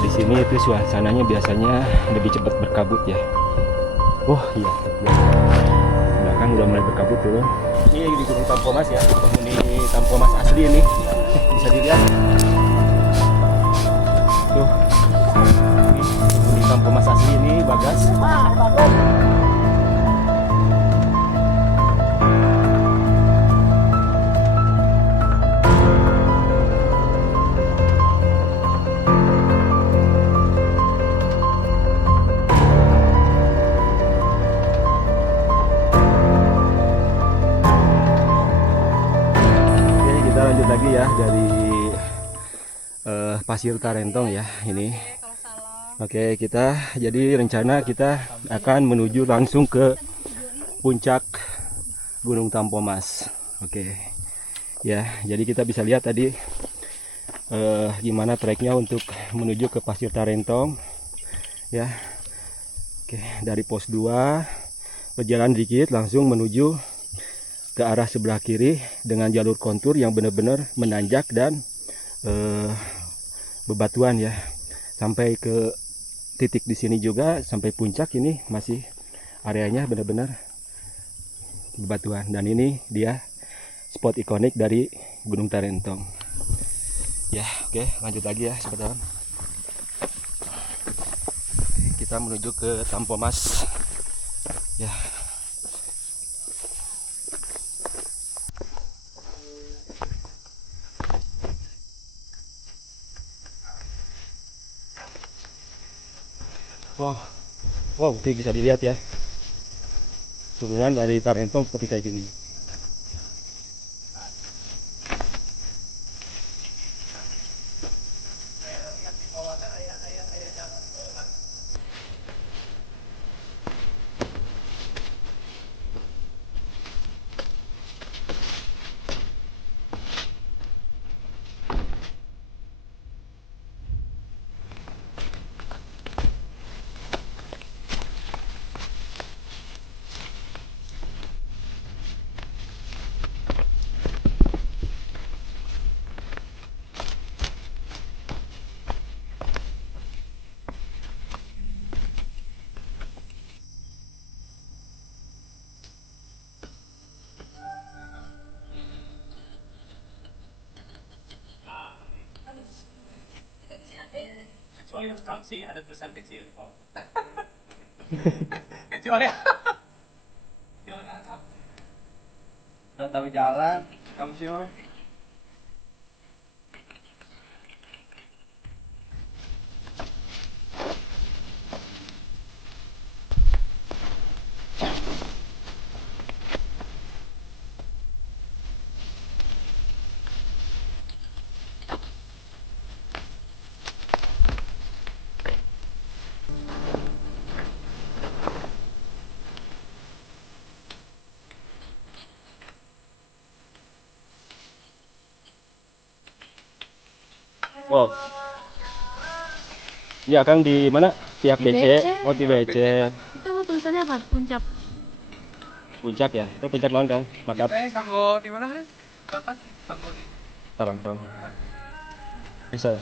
Kalau di sini itu suasananya biasanya lebih cepat berkabut ya. Oh iya, belakang udah mulai berkabut turun. Ini di Gunung Tampomas ya, penghuni Tampomas asli ini. Bisa dilihat. Tuh, ini penghuni Tampomas asli ini Bagas. Oke, kita lanjut lagi ya dari Pasir Tarentong ya ini. Oke, kita jadi rencana kita akan menuju langsung ke puncak Gunung Tampomas. Oke, ya jadi kita bisa lihat tadi gimana treknya untuk menuju ke Pasir Tarentong ya. Oke, dari pos 2 berjalan dikit langsung menuju ke arah sebelah kiri dengan jalur kontur yang benar-benar menanjak dan bebatuan ya. Sampai ke titik di sini juga sampai puncak ini masih areanya benar-benar bebatuan, dan ini dia spot ikonik dari Gunung Tarentong. Ya, oke, lanjut lagi ya, sebentar. Kita menuju ke Tampomas. Ya. Wow, wow, bisa dilihat ya. Sebenarnya dari Tarentong seperti kayak gini. Kecuali harus taksi ada tulisan kecil. Kecuali nggak tahu jalan, kamu sih mah. Wow, ini akan di mana? Pihak BC. Oh, di BC. Itu tulisannya apa? Puncak. Puncak ya? Itu puncak mana kan? Mantap. Kanggo di mana kan? Kanggo di Tarentong. Bisa.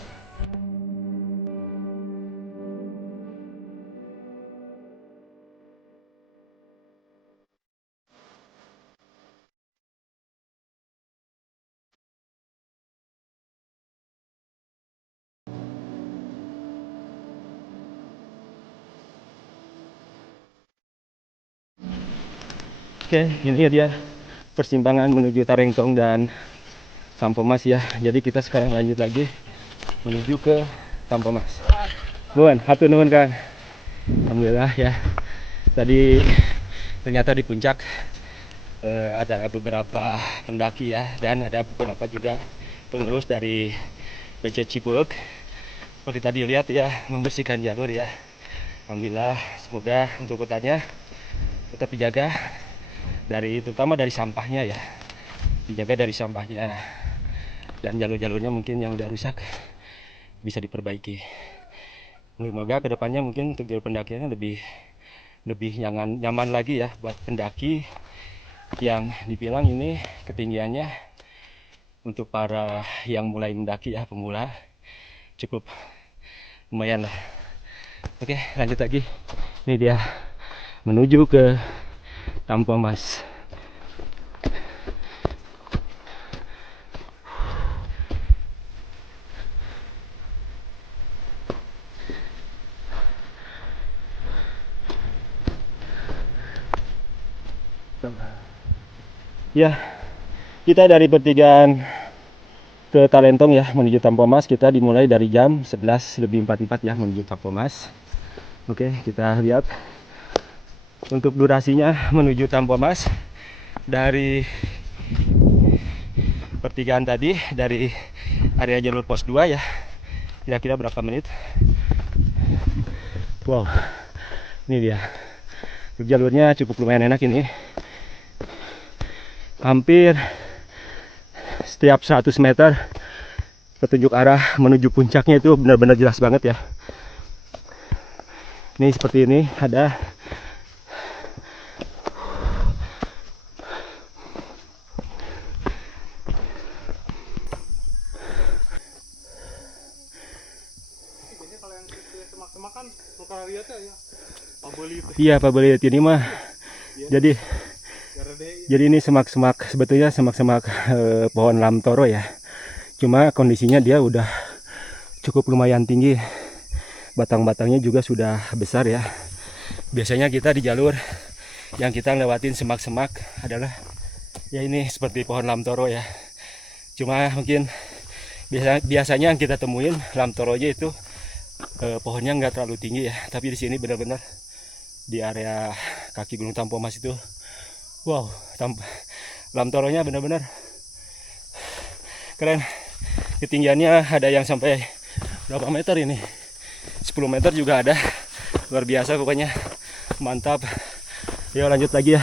Oke, ini dia persimpangan menuju Tarentong dan Tampomas ya. Jadi kita sekarang lanjut lagi menuju ke Tampomas. Bun, hatur nuhun Kang. Alhamdulillah ya. Tadi ternyata di puncak ada beberapa pendaki ya, dan ada beberapa juga pengurus dari PC Cipuluk. Seperti tadi lihat ya, membersihkan jalur ya. Alhamdulillah, semoga untuk kotanya tetap dijaga dari, terutama dari sampahnya ya, dijaga dari sampahnya, dan jalur-jalurnya mungkin yang udah rusak bisa diperbaiki. Semoga kedepannya mungkin untuk jalur pendakiannya lebih nyaman lagi ya buat pendaki yang dibilang ini ketinggiannya untuk para yang mulai mendaki ya, pemula, cukup lumayan lah. Oke, lanjut lagi. Ini dia menuju ke Tampomas. Ya, kita dari pertigaan ke Talentong ya menuju Tampomas. Kita dimulai dari jam 11:44 ya menuju Tampomas. Oke, kita lihat untuk durasinya menuju Tampomas dari pertigaan tadi, dari area jalur pos 2 ya, kira-kira berapa menit. Wow, ini dia. Jalurnya cukup lumayan enak ini. Hampir setiap 100 meter petunjuk arah menuju puncaknya itu benar-benar jelas banget ya. Ini seperti ini ada iya Pak Belit ini mah. Jadi ini semak-semak, sebetulnya semak-semak pohon lamtoro ya. Cuma kondisinya dia udah cukup lumayan tinggi. Batang-batangnya juga sudah besar ya. Biasanya kita di jalur yang kita lewatin semak-semak adalah ya ini seperti pohon lamtoro ya. Cuma mungkin biasanya yang kita temuin lamtoro aja itu pohonnya nggak terlalu tinggi ya. Tapi di sini benar-benar di area kaki Gunung Tampomas itu, wow, lamtoronya benar-benar keren. Ketinggiannya ada yang sampai berapa meter ini? 10 meter juga ada. Luar biasa pokoknya. Mantap. Yuk lanjut lagi ya.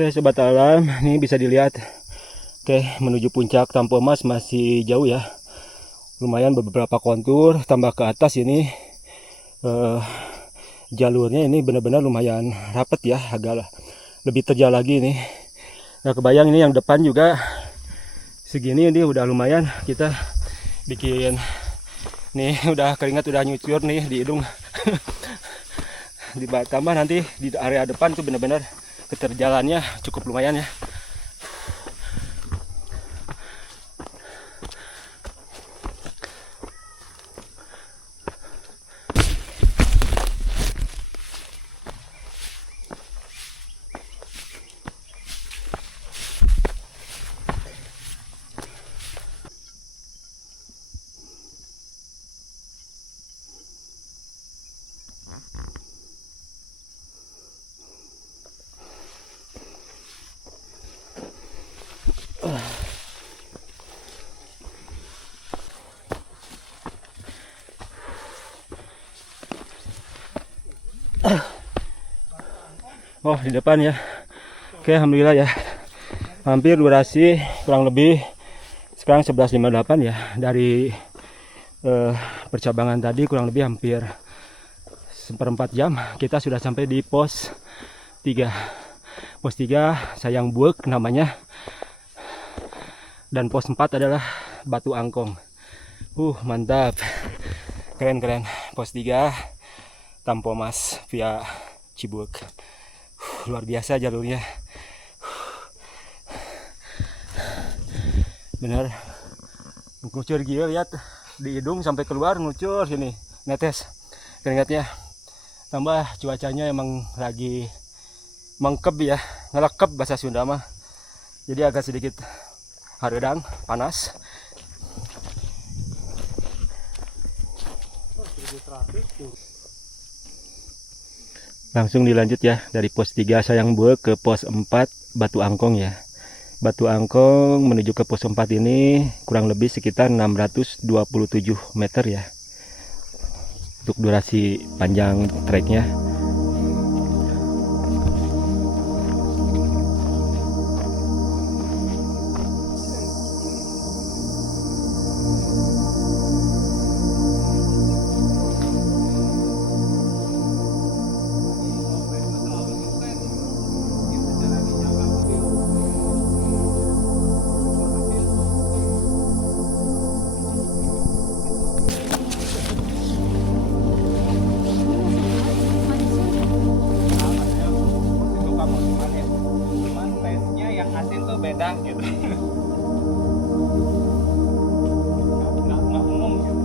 Oke sobat alam, ini bisa dilihat. Oke, menuju puncak Tampomas masih jauh ya. Lumayan beberapa kontur, tambah ke atas ini jalurnya ini benar-benar lumayan rapet ya, agak lebih terjal lagi ini. Nah kebayang ini yang depan juga segini, ini udah lumayan kita bikin nih, udah keringat udah nyucur nih di hidung. Ditambah nanti di area depan tuh benar-benar keterjalannya cukup lumayan ya. Oh di depan ya. Oke alhamdulillah ya. Hampir durasi kurang lebih sekarang 11:58 ya. Dari percabangan tadi kurang lebih hampir seperempat jam kita sudah sampai di pos 3. Pos 3 Sayang Buek namanya. Dan pos 4 adalah Batu Angkong. Mantap. Keren-keren. Pos 3 Tampomas via Cibuek. Luar biasa jalurnya. Bener ngucur gila, lihat di hidung sampai keluar, ngucur sini, netes keringatnya. Tambah cuacanya emang lagi mengkep ya, ngelekep bahasa Sunda mah. Jadi agak sedikit haredang, panas. Langsung dilanjut ya dari pos 3 Sayang Buek ke pos 4 Batu Angkong ya. Batu Angkong menuju ke pos 4 ini kurang lebih sekitar 627 meter ya. Untuk durasi panjang treknya. kita gitu. Nggak umum gitu.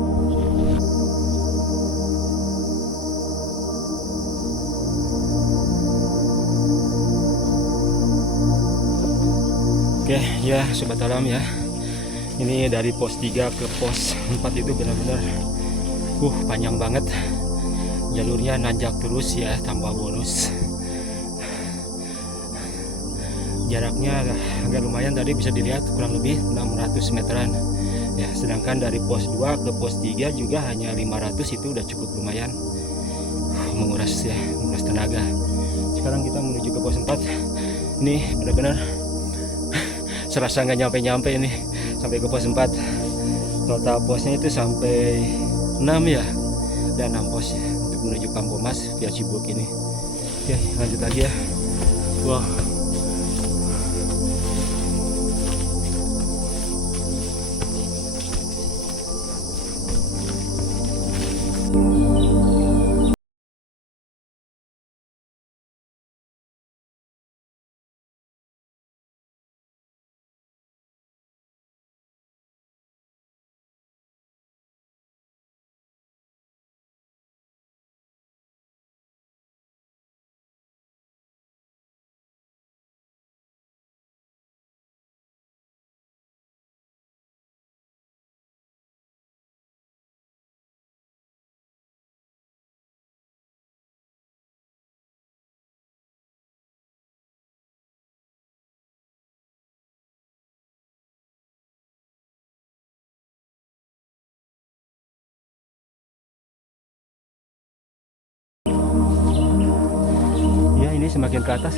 Oke ya sobat alam ya, ini dari pos 3 ke pos 4 itu benar-benar panjang banget, jalurnya nanjak terus ya tanpa bonus. Jaraknya agak lumayan, tadi bisa dilihat kurang lebih 600 meteran ya, sedangkan dari pos 2 ke pos 3 juga hanya 500, itu udah cukup lumayan menguras tenaga. Sekarang kita menuju ke pos 4, ini benar-benar serasa nggak nyampe-nyampe ini sampai ke pos 4. Total posnya itu sampai 6 ya, dan 6 pos ya untuk menuju Kampomas via Cibuk ini. Oke lanjut lagi ya. Wow. Ini semakin ke atas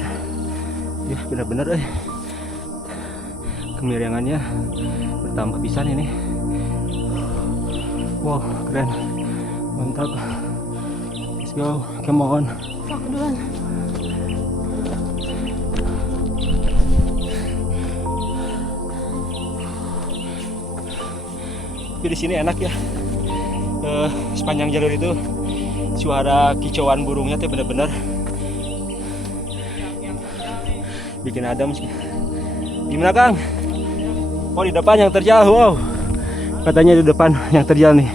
ya, benar-benar kemiringannya bertambah pisan ini. Wow keren, mantap, let's go, come on. Sok duluan. Tapi di sini enak ya, sepanjang jalur itu suara kicauan burungnya tuh benar-benar bikin adem sih. Gimana Kang? Oh di depan yang terjal, wow. Katanya di depan yang terjal nih.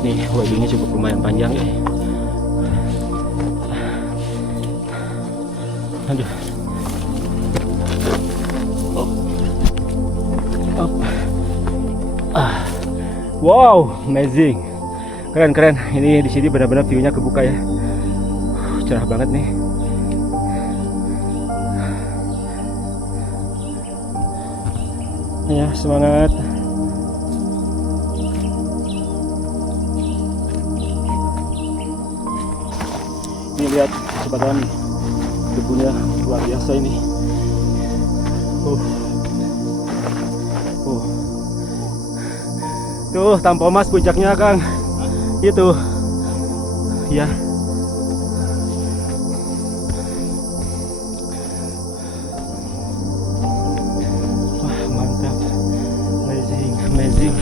Nih webbingnya cukup lumayan panjang ya. Aduh. Oh. Wow, amazing. Keren. Ini di sini benar-benar view-nya kebuka ya. Cerah banget nih. Ya, semangat. Ini lihat sobat kami, debunya luar biasa ini. Tuh Tampomas puncaknya Kang. Itu ya. Wah mantap, amazing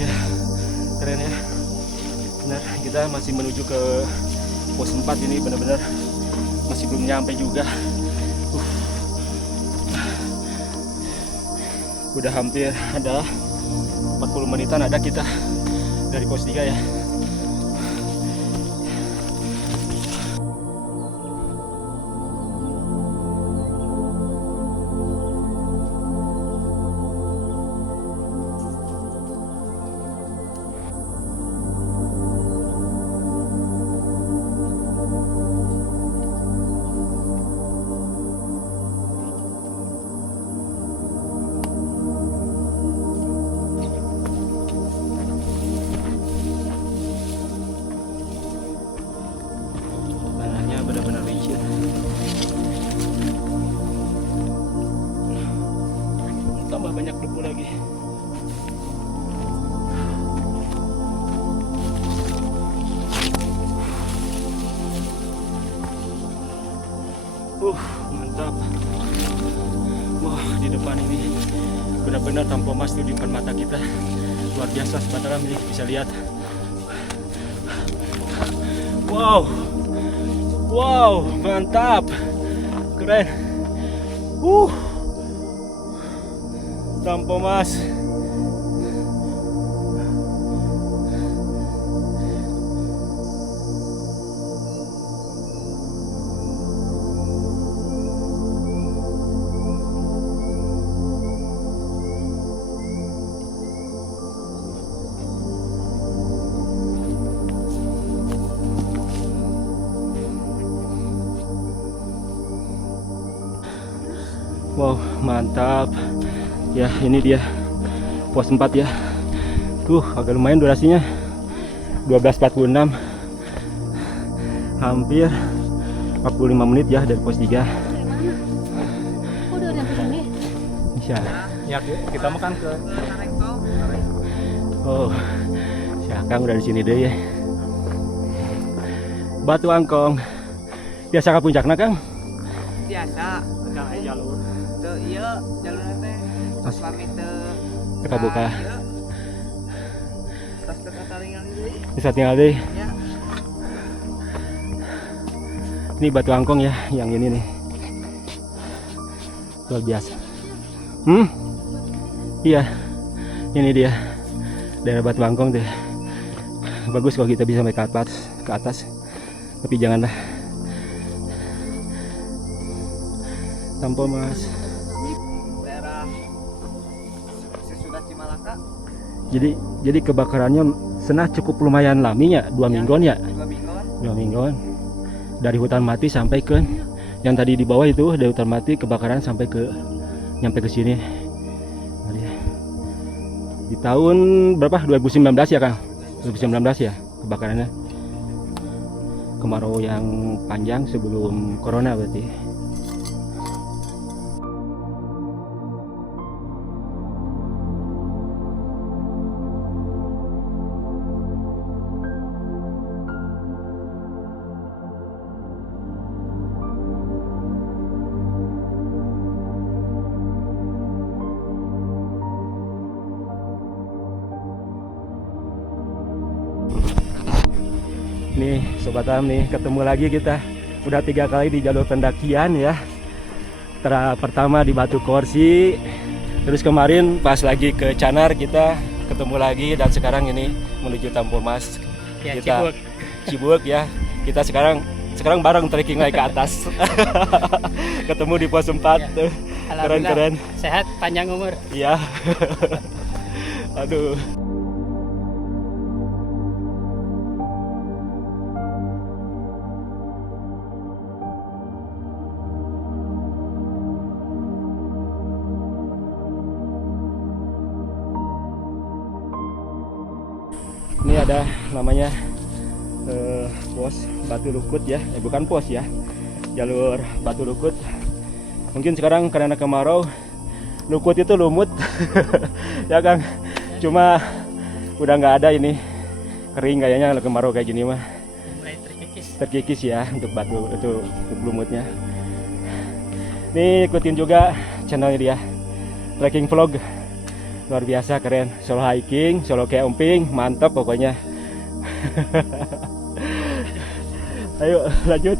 ya, keren ya. Benar, kita masih menuju ke pos 4 ini, benar-benar masih belum nyampe juga. Udah hampir ada 40 menitan ada kita dari pos 3 ya. Wah, banyak debu lagi. Mantap. Wah, di depan ini benar-benar Tampo Mas tuh di depan mata kita. Luar biasa, sebentar ini bisa lihat. Wow. Wow, mantap. Keren. Tampo Mas. Wow, mantap. Ya, ini dia pos 4 ya. Agak lumayan durasinya. 12.46. Hampir 45 menit ya dari pos 3. Oh, udah nyampe sini. Insya. Ya kita makan ke Karengkong. Oh, si Akang udah di sini deh ya. Batu Angkong. Biasa ke puncakna, Kang? Biasa udah jalur. Teu ieu jalur teh. Pas pamit teu Kebuka. Tas teu kataringan deui. Bisa tinggal deh. Ya. Ini Batu Angkong ya, yang ini nih. Luar biasa. Iya. Ini dia. Daerah Batu Angkong deh. Bagus kalau kita bisa sampai ke atas. Tapi janganlah. Tampo Mas. Daerah sesudah Cimalaka. Jadi kebakarannya senah cukup lumayan laminya, 2 mingguan ya. 2 mingguan. 2 mingguan. Dari hutan mati sampai ke yang tadi di bawah itu, dari hutan mati kebakaran sampai nyampe ke sini. Di tahun berapa? 2019 ya, Kang? 2019 ya kebakarannya. Kemarau yang panjang sebelum corona berarti. Nih Sobat Am nih, ketemu lagi kita. Udah 3 kali di jalur pendakian ya. Pertama di Batu Korsi, terus kemarin pas lagi ke Canar kita ketemu lagi, dan sekarang ini menuju Tampo Mas. Ya, Kita Cibuk ya. Kita sekarang bareng trekking lagi ke atas. Ketemu di pos 4 tuh. Keren-keren. Sehat, panjang umur. Iya. Aduh. Ini ada namanya pos Batu Lukut ya, bukan pos ya, jalur Batu Lukut. Mungkin sekarang karena kemarau, lukut itu lumut, ya Kang. Cuma udah nggak ada ini, kering kayaknya kalau kemarau kayak gini mah. Mulai Terkikis ya untuk batu itu, untuk lumutnya. Nih ikutin juga channelnya dia, trekking vlog. Luar biasa, keren. Solo hiking, solo camping, mantap pokoknya. Ayo lanjut.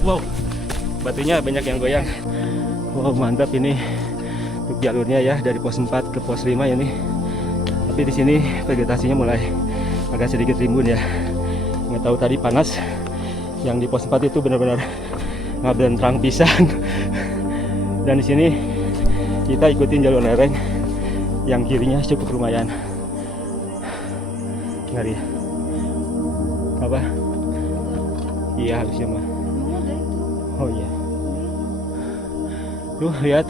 Wow, batunya banyak yang goyang. Wow, mantap ini untuk jalurnya ya, dari pos 4 ke pos 5 ini. Tapi di sini vegetasinya mulai agak sedikit rimbun ya. Nggak tahu tadi panas. Yang di pos 4 itu benar-benar ngaben terang pisan. Dan di sini kita ikutin jalur lereng yang kirinya cukup lumayan. Ngeri. Apa? Iya harusnya mah. Oh iya. Tuh lihat.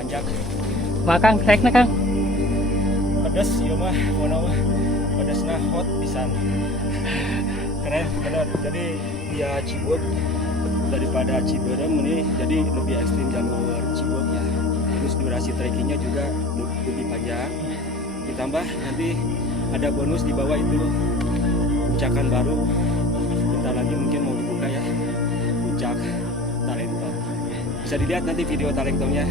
nanjak. Makan cek na Kang. Pedes ieu mah, mono mah. Pedesna hot pisan. Keren bener. Jadi dia Cibuk daripada Ciberem ini jadi lebih ekstrim jalur Cibuk ya. Terus durasi trekkingnya juga lebih panjang. Ditambah nanti ada bonus di bawah itu puncakan baru. Bentar lagi mungkin mau dibuka ya, puncak Talentong. Bisa dilihat nanti video Talentongnya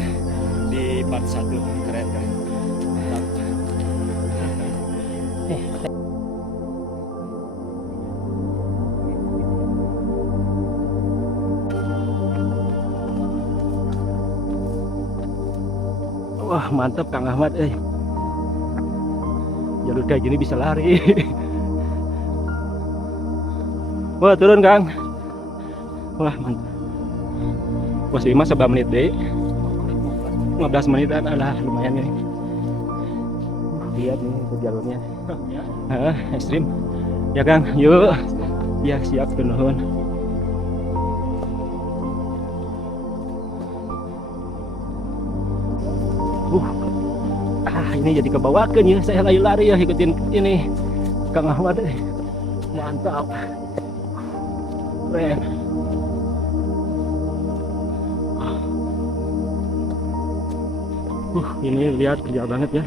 di part 1. Keren kan? Mantap. Wah mantap Kang Ahmad, jalur kayak gini bisa lari. Wah turun Kang. Wah mantap. Pos 5 11 menit deh. 15 menitan, alah lumayan ini. Lihat nih itu jalurnya. Ekstrim. Ya Kang, yuk. Ya siap nuhun. Ini jadi kebawakan ya, saya lari-lari ya ikutin ini Kang Ahmad. Mantap. Keren. Ini lihat kerja banget ya.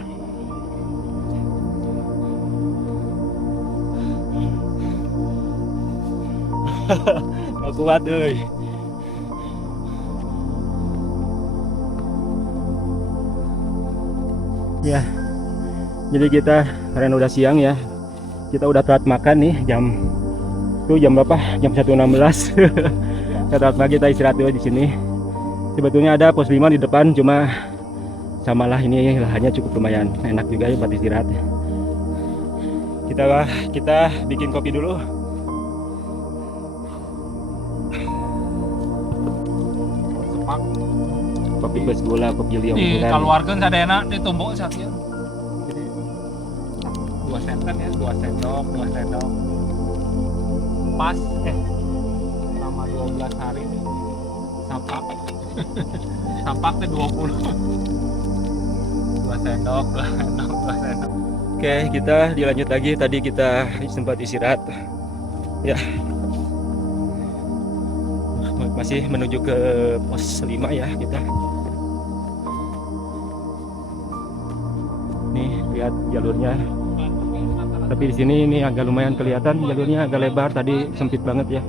Gak kuat deh. Ya, jadi kita karena udah siang ya, kita udah telat makan nih jam berapa? Jam 1.16. Kita telat pagi, kita istirahat dulu di sini. Sebetulnya ada pos 5 di depan, cuma samalah ini lahannya cukup lumayan enak juga ya buat istirahat. Kita bikin kopi dulu. Sepak. Kopi plus gula, kopi liong. Di keluarkan sadayana ditumbuk sakit. Jadi 2 senten ya, 2 sendok. Pas selama 12 hari nih. Sapak. Sapak teh 20. 2 sendok. Oke, kita dilanjut lagi. Tadi kita sempat istirahat. Ya. Masih menuju ke pos 5 ya kita. Nih lihat jalurnya. Tapi di sini ini agak lumayan kelihatan jalurnya agak lebar, tadi sempit banget ya.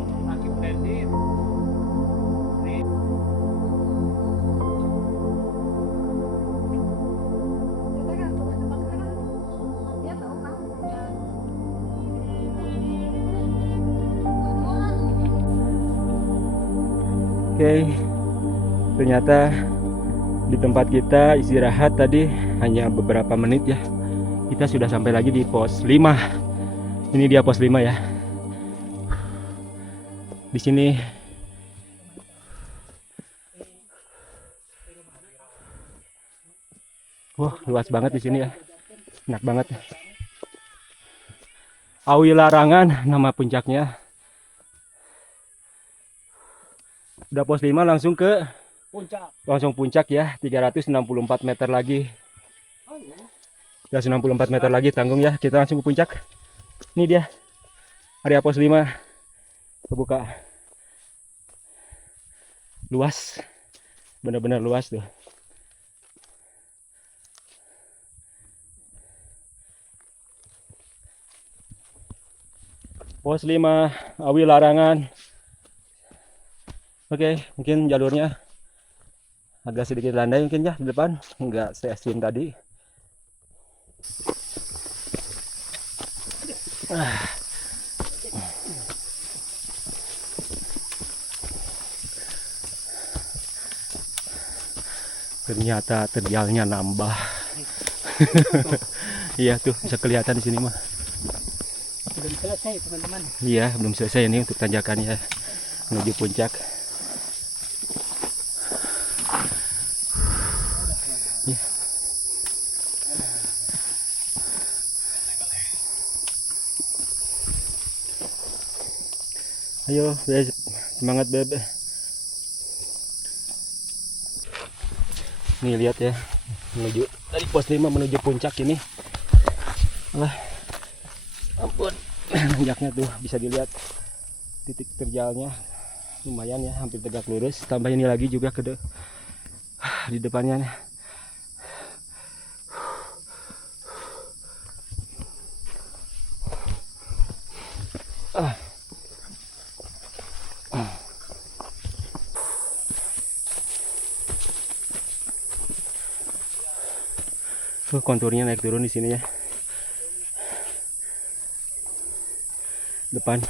Oke, ternyata di tempat kita istirahat tadi hanya beberapa menit ya. Kita sudah sampai lagi di pos 5. Ini dia pos 5 ya. Di sini wah, luas banget di sini ya. Enak banget. Awi Larangan nama puncaknya. Udah pos 5 langsung ke puncak ya, 364 meter lagi. 364 meter lagi tanggung ya, kita langsung ke puncak. Ini dia area pos 5 kebuka. Luas, benar-benar luas tuh. Pos 5 Awi Larangan. Oke, mungkin jalurnya agak sedikit landai mungkin ya di depan, enggak se-ekstrim tadi. Ternyata terjalnya nambah. Iya tuh bisa kelihatan di sini mah. Belum selesai teman-teman. Iya, belum selesai ini untuk tanjakannya menuju puncak. Ya. Ayo, semangat beb. Nih lihat ya, menuju dari pos 5 menuju puncak ini. Alah, ampun, nanjaknya tuh bisa dilihat titik terjalnya lumayan ya, hampir tegak lurus. Tambah ini lagi juga di depannya nih. Konturnya naik turun di sini ya. Depan.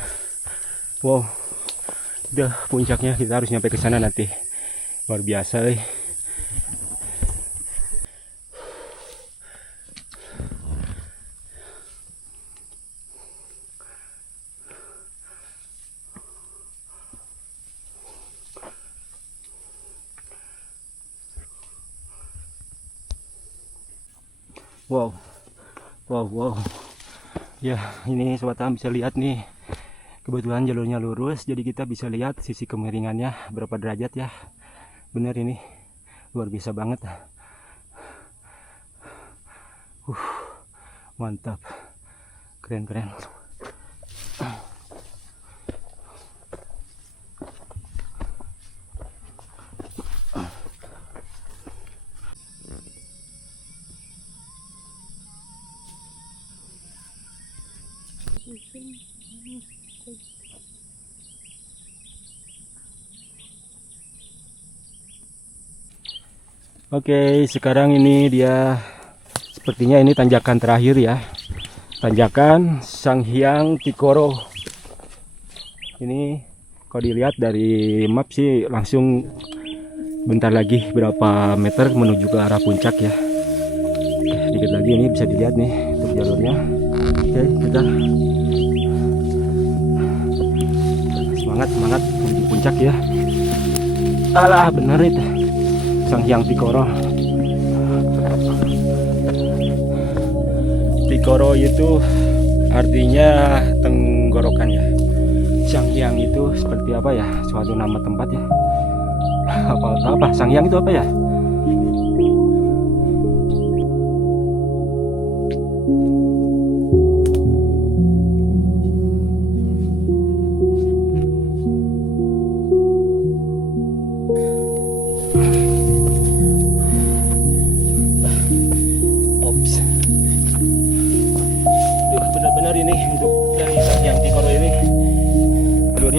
Wow. Udah puncaknya, kita harus nyampe ke sana nanti. Luar biasa, Wow, wow, wow. Ya, ini sobat Tam bisa lihat nih. Kebetulan jalurnya lurus, jadi kita bisa lihat sisi kemiringannya berapa derajat ya. Bener ini, luar biasa banget. Mantap, keren-keren. Oke, sekarang ini dia sepertinya ini tanjakan terakhir ya. Tanjakan Sanghyang Tikoro. Ini kalau dilihat dari map sih langsung bentar lagi berapa meter menuju ke arah puncak ya. Dikit lagi ini bisa dilihat nih untuk jalurnya. Oke, kita semangat menuju puncak ya. Alah, bener itu Sanghyang Tikoro. Tikoro itu artinya tenggorokan ya. Sanghyang itu seperti apa ya? Suatu nama tempat ya. Apa? Sanghyang itu apa ya?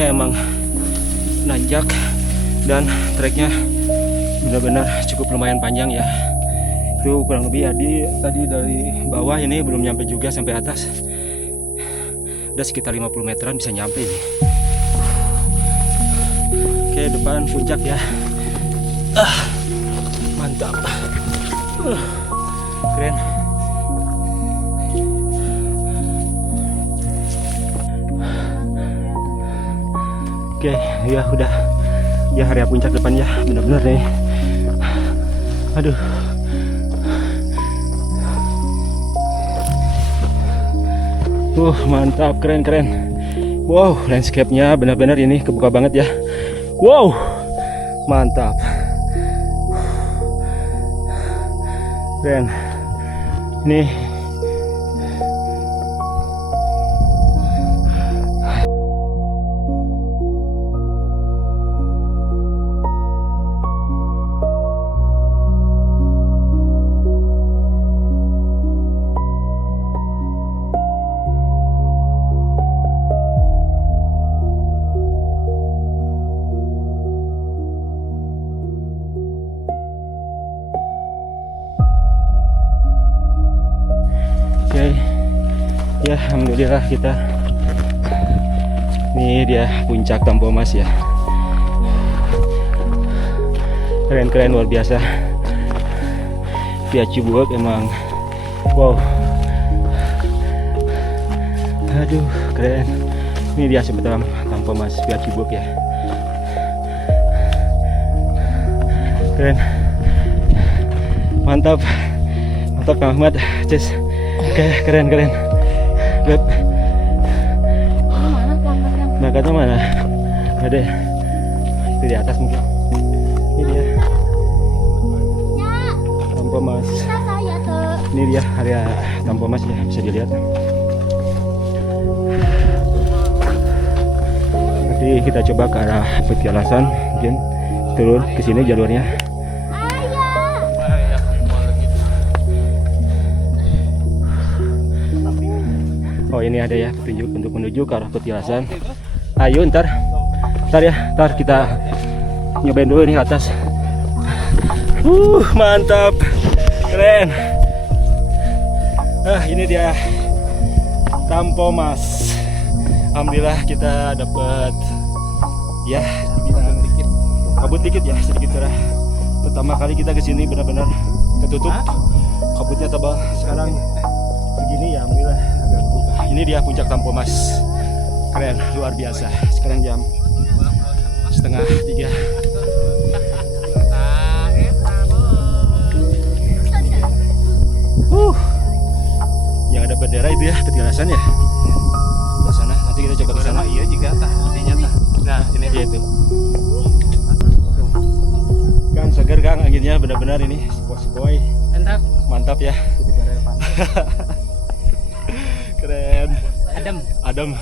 Emang nanjak dan treknya benar-benar cukup lumayan panjang ya. Itu kurang lebih ya tadi dari bawah ini belum nyampe juga sampai atas. Udah sekitar 50 meteran bisa nyampe ini. Oke, depan puncak ya. Mantap. Keren. Oke, ya udah. Ya area puncak depan ya, bener-bener nih. Aduh. Mantap, keren. Wow, landscape-nya benar-benar ini kebuka banget ya. Wow. Mantap. Keren. Nih. Ya, alhamdulillah kita ini dia puncak Tampomas ya. Keren luar biasa. Via Cibubur emang wow. Aduh, keren. Ini dia sebetulnya Tampomas Via Cibubur ya. Keren. Mantap Kang Ahmad. Cus. Oke, keren. Lihat. Mana plakatnya? Plakatnya mana? Ada. Itu di atas mungkin. Ini dia. Ya. Mas. Bisa saya tuh. Ini dia area Tampomas ya, bisa dilihat. Nanti kita coba ke arah Petialasan, mungkin turun ke sini jalurnya. Oh ini ada ya petunjuk untuk menuju ke arah Petialasan. Ayo ntar ya, ntar kita nyobain dulu nih atas. Mantap, keren. Ini dia Tampomas. Alhamdulillah kita dapat ya kabut dikit ya, sedikit cerah. Pertama kali kita kesini benar-benar ketutup, kabutnya tebal. Sekarang begini ya, alhamdulillah agak berubah. Ini dia puncak Tampomas, keren, luar biasa. Sekarang jam 2:30. Yang ada bendera itu ya, Petialasan ya. Ke sana, nanti kita coba ke sana. Iya juga tah, artinya tah. Nah, ini Dia itu. Kang seger Kang, anginnya benar-benar ini sepoi-sepoi. mantap. Mantap ya. Keren. Adem.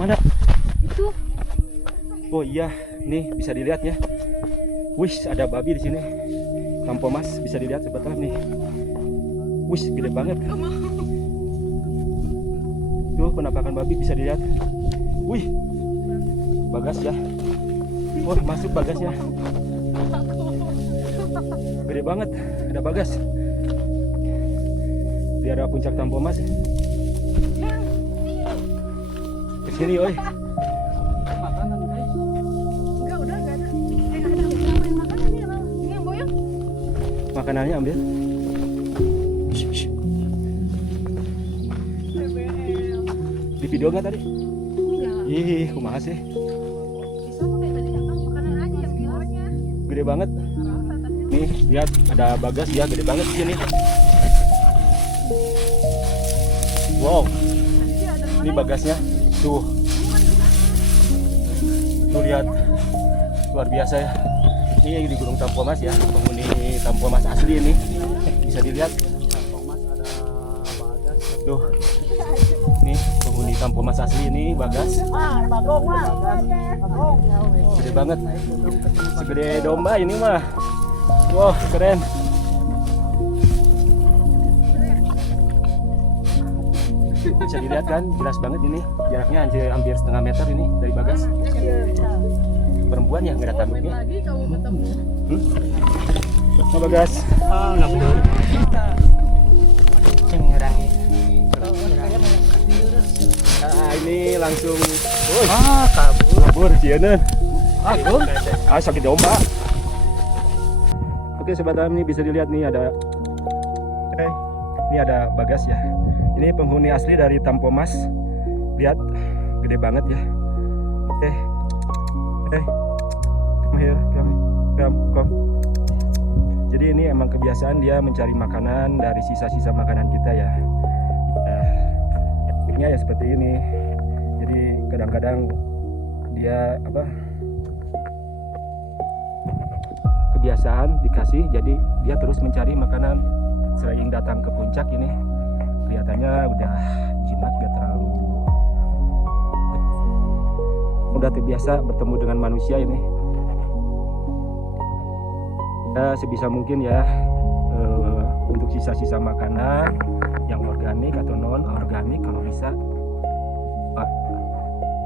Mana? Itu. Oh iya, nih bisa dilihat ya. Wih, ada babi di sini. Tampomas bisa dilihat sebentar nih. Wih, gede banget. Tuh penampakan babi bisa dilihat. Wih, bagas ya. Wah, masuk bagasnya. Gede banget, ada bagas. Di area puncak Tampomas. Kesini, oi. Enggak, udah enggak ada. Enggak ada. Ngapain makanan nih, Bang? Ini yang boyong. Makanannya ambil. Di video nggak tadi? Enggak. Ih, kumaha sih? Bisa kok kayak tadi datang makanan aja yang bilangnya. Gede banget. Nih, lihat ada bagas ya, gede banget di sini. Wow. Ini bagasnya. Tuh. Tuh lihat. Luar biasa ya. Ini di Gunung Tampomas ya, penghuni Tampomas asli ini. Bisa dilihat. Tuh. Nih, penghuni Tampomas asli ini bagas. Gede banget. Segede domba ini mah. Wah, keren. Bisa dilihat kan, jelas banget ini. Jaraknya hampir setengah meter ini dari bagas. perempuan yang nggak ada tanduknya. Lagi kamu ketemu. Apa Bagas? Oh, nggak betul. Cengerangi. Nah, ini langsung Kabur. cieun. Kabur. Sakit domba. Oke sobat dalam, ini bisa dilihat nih ada ini ada Bagas ya. Ini penghuni asli dari Tampomas. Lihat gede banget ya. Come here, come. Jadi ini emang kebiasaan dia mencari makanan dari sisa-sisa makanan kita ya. Efeknya ya seperti ini. Jadi kadang-kadang dia kebiasaan dikasih, jadi dia terus mencari makanan. Sering datang ke puncak ini kelihatannya udah jinak, gak terlalu udah terbiasa bertemu dengan manusia ini. Ya, sebisa mungkin ya untuk sisa-sisa makanan yang organik atau non organik kalau bisa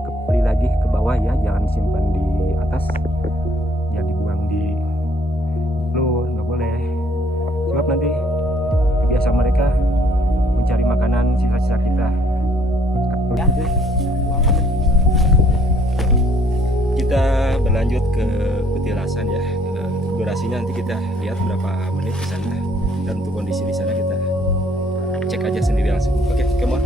kembali lagi ke bawah ya, jangan simpan di atas, jangan dibuang di luar, nggak boleh, sebab nanti kebiasaan mereka mencari makanan sisa-sisa kita. Ya. Kita berlanjut ke petilasan ya. Durasinya nanti kita lihat berapa menit di sana, dan untuk kondisi di sana kita cek aja sendiri langsung. Oke, come on.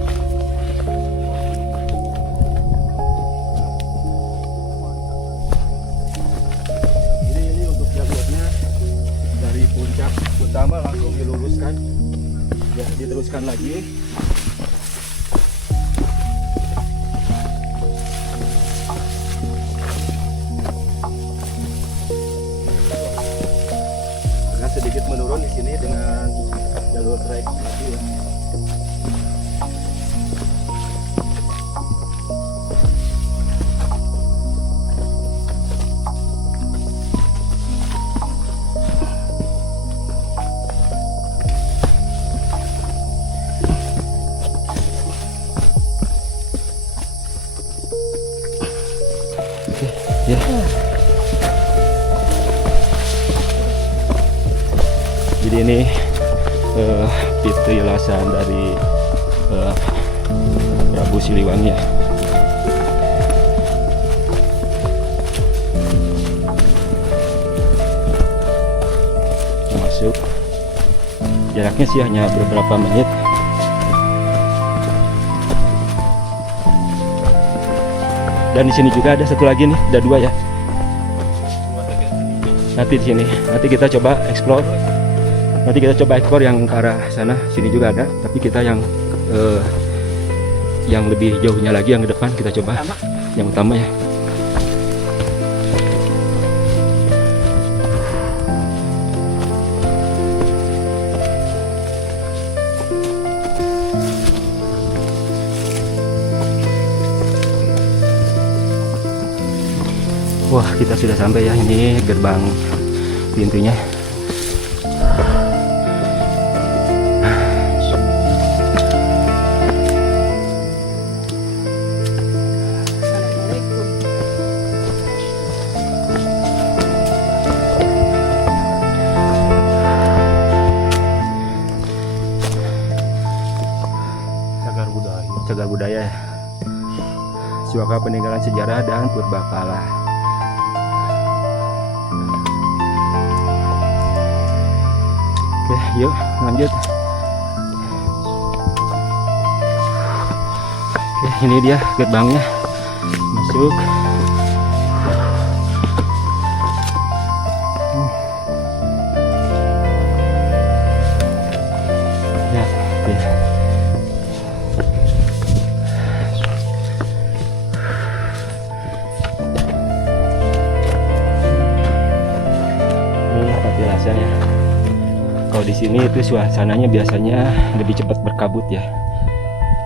Ini untuk jalurnya dari puncak utama langsung diluruskan, ya diteruskan lagi. Sedikit menurun di sini dengan jalur trek lagi ya. Oke, ya. Jadi ini petilasan dari Prabu Siliwangi ya. Masuk, jaraknya sih hanya beberapa menit. Dan di sini juga ada satu lagi nih, ada dua ya. Nanti di sini, nanti kita coba explore. Nanti kita coba ekspor yang ke arah sana, sini juga ada, tapi kita yang lebih jauhnya lagi, yang ke depan kita coba yang utama ya. Wah, kita sudah sampai ya, ini gerbang pintunya. Cagar budaya, suaka peninggalan sejarah dan purbakala. Oke, yuk lanjut. Oke, ini dia gerbangnya, masuk. Ya, oke. Petilasannya. Kalau di sini itu suasananya biasanya lebih cepat berkabut ya.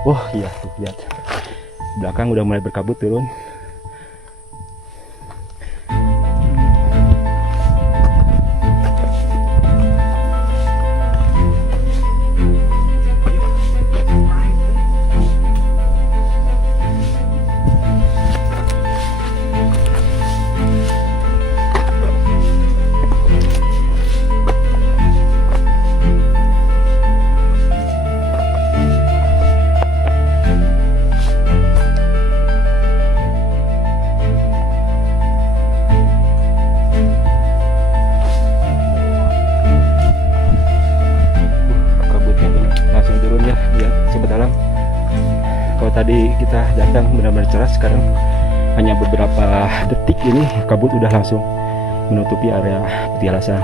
Oh iya, tuh lihat. Belakang udah mulai berkabut turun. tadi kita datang benar-benar cerah, sekarang hanya beberapa detik ini kabut udah langsung menutupi area petialasan.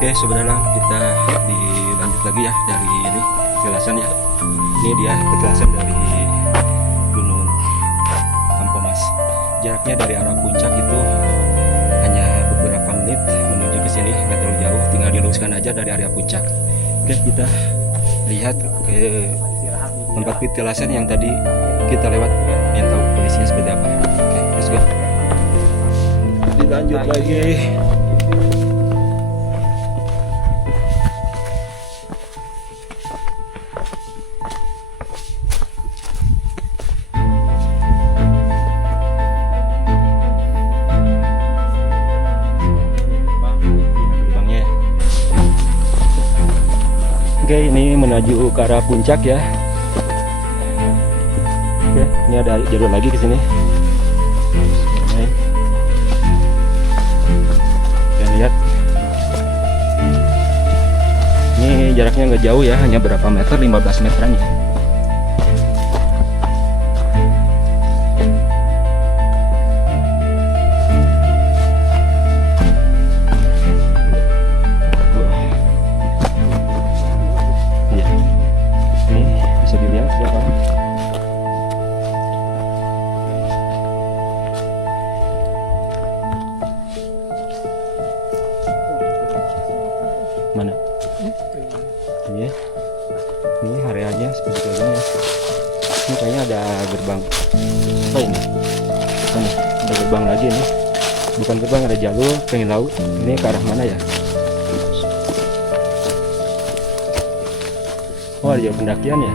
Oke, sebenarnya kita dilanjut lagi ya dari ini petialasan ya. Ini dia petialasan dari Gunung Tampomas. Jaraknya dari arah puncak itu hanya beberapa menit menuju ke sini, nggak terlalu jauh. Tinggal diluruskan aja dari area puncak. Oke, kita lihat ke tempat petialasan yang tadi kita lewat, yang tahu kondisinya seperti apa. Oke, let's go. Dilanjut lagi. Oke, ini menuju ke arah puncak ya. Oke, ini ada jalur lagi ke sini. Oke. Kalian lihat. Ini jaraknya nggak jauh ya, hanya berapa meter, 15 meteran ya. Mana? Iya. Ini areanya seperti ini ya. Ini kayaknya ada gerbang. Apa ini? Mana? Ada gerbang lagi nih. Bukan gerbang, ada jalur pengen laut. Ini ke arah mana ya? Oh, ada jalur pendakian ya.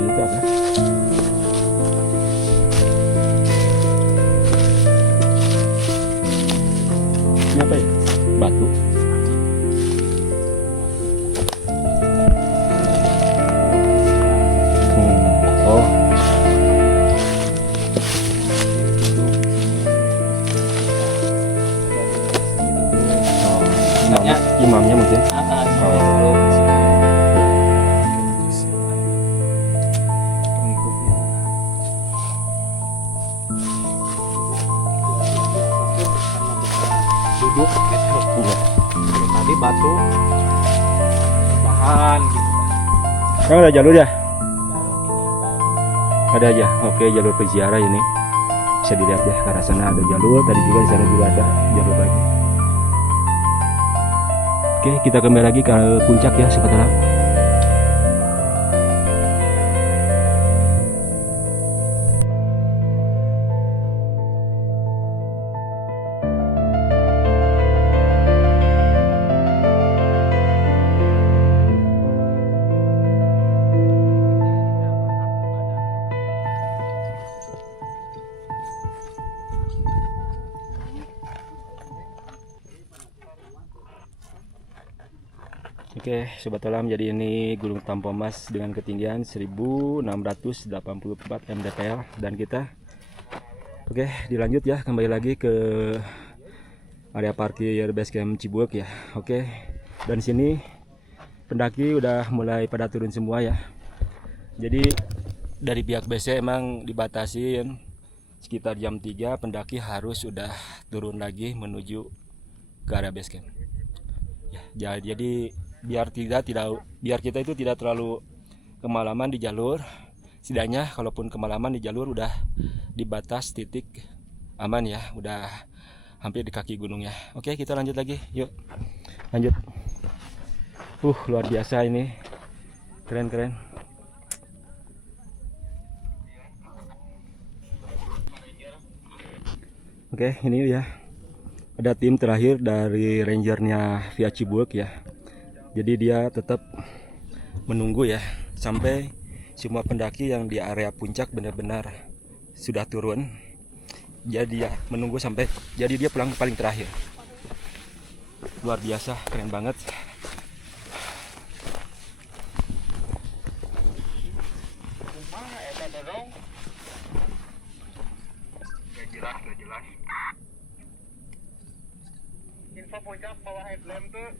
Itu apa? Ini apa ya? Batu. Oh. Imamnya mungkin. Oh. Duduk gitu. Tadi batu bahan gitu. Sekarang ada jalur ya? Ada aja. Oke, jalur peziarah ini. bisa dilihat ya, ke arah sana ada jalur, tadi juga di sana juga ada jalur lagi. Oke, kita kembali lagi ke puncak ya sobat alam. Oke, sobat alam, jadi ini Gunung Tampomas dengan ketinggian 1684 mdpl dan kita oke, dilanjut ya, kembali lagi ke area parkir base camp Cibuek ya. Oke. Dan sini pendaki udah mulai pada turun semua ya. Jadi dari pihak base emang dibatasin sekitar jam 3 pendaki harus udah turun lagi menuju ke area base camp. Ya, jadi biar kita itu tidak terlalu kemalaman di jalur, setidaknya kalaupun kemalaman di jalur udah di batas titik aman ya, udah hampir di kaki gunung ya. Oke, kita lanjut lagi, yuk lanjut. Luar biasa ini, keren. Oke, ini ya ada tim terakhir dari rangernya via Cibuek ya. Jadi dia tetap menunggu ya sampai semua pendaki yang di area puncak benar-benar sudah turun. Jadi dia menunggu sampai, jadi dia pulang paling terakhir. Luar biasa, keren banget. Gak jelas. Info puncak bawah headlamp tuh.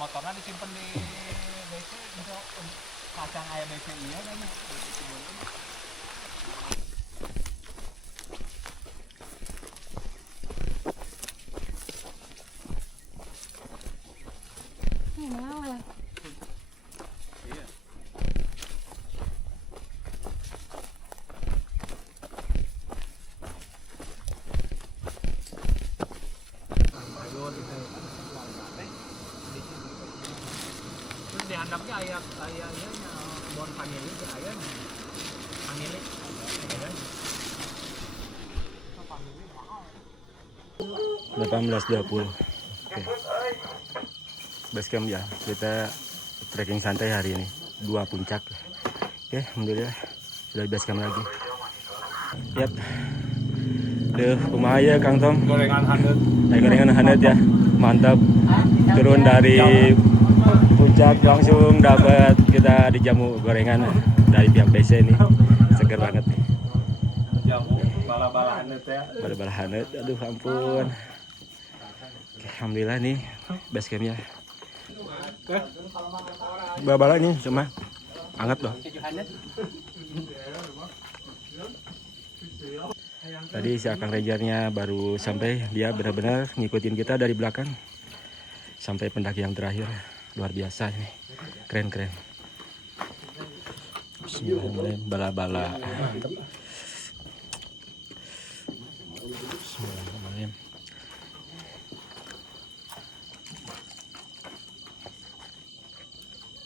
Motornya disimpan di BC untuk kacang ayam BC iya kan. Dihandapnya ayah bon family ke ayah family. 18.20. Oke. Base camp ya. Kita trekking santai hari ini. 2 puncak. Oke, alhamdulillah sudah base camp lagi. Yap. Kumaha ya Kang Tom? Gorengan hanut. Gorengan hanut ya. Mantap. Turun dari puncak langsung dapat kita dijamu gorengan dari pihak BC ini. Seger banget nih. Jamu bala-bala hanut ya. Bala-bala hanut. Aduh ampun. Oke, alhamdulillah nih base campnya. Bala-bala nih cuma hangat loh. Tadi si Akang Rangernya baru sampai, dia benar-benar ngikutin kita dari belakang sampai pendaki yang terakhir. Luar biasa ini, keren. Bismillahirrahmanirrahim, bala-bala.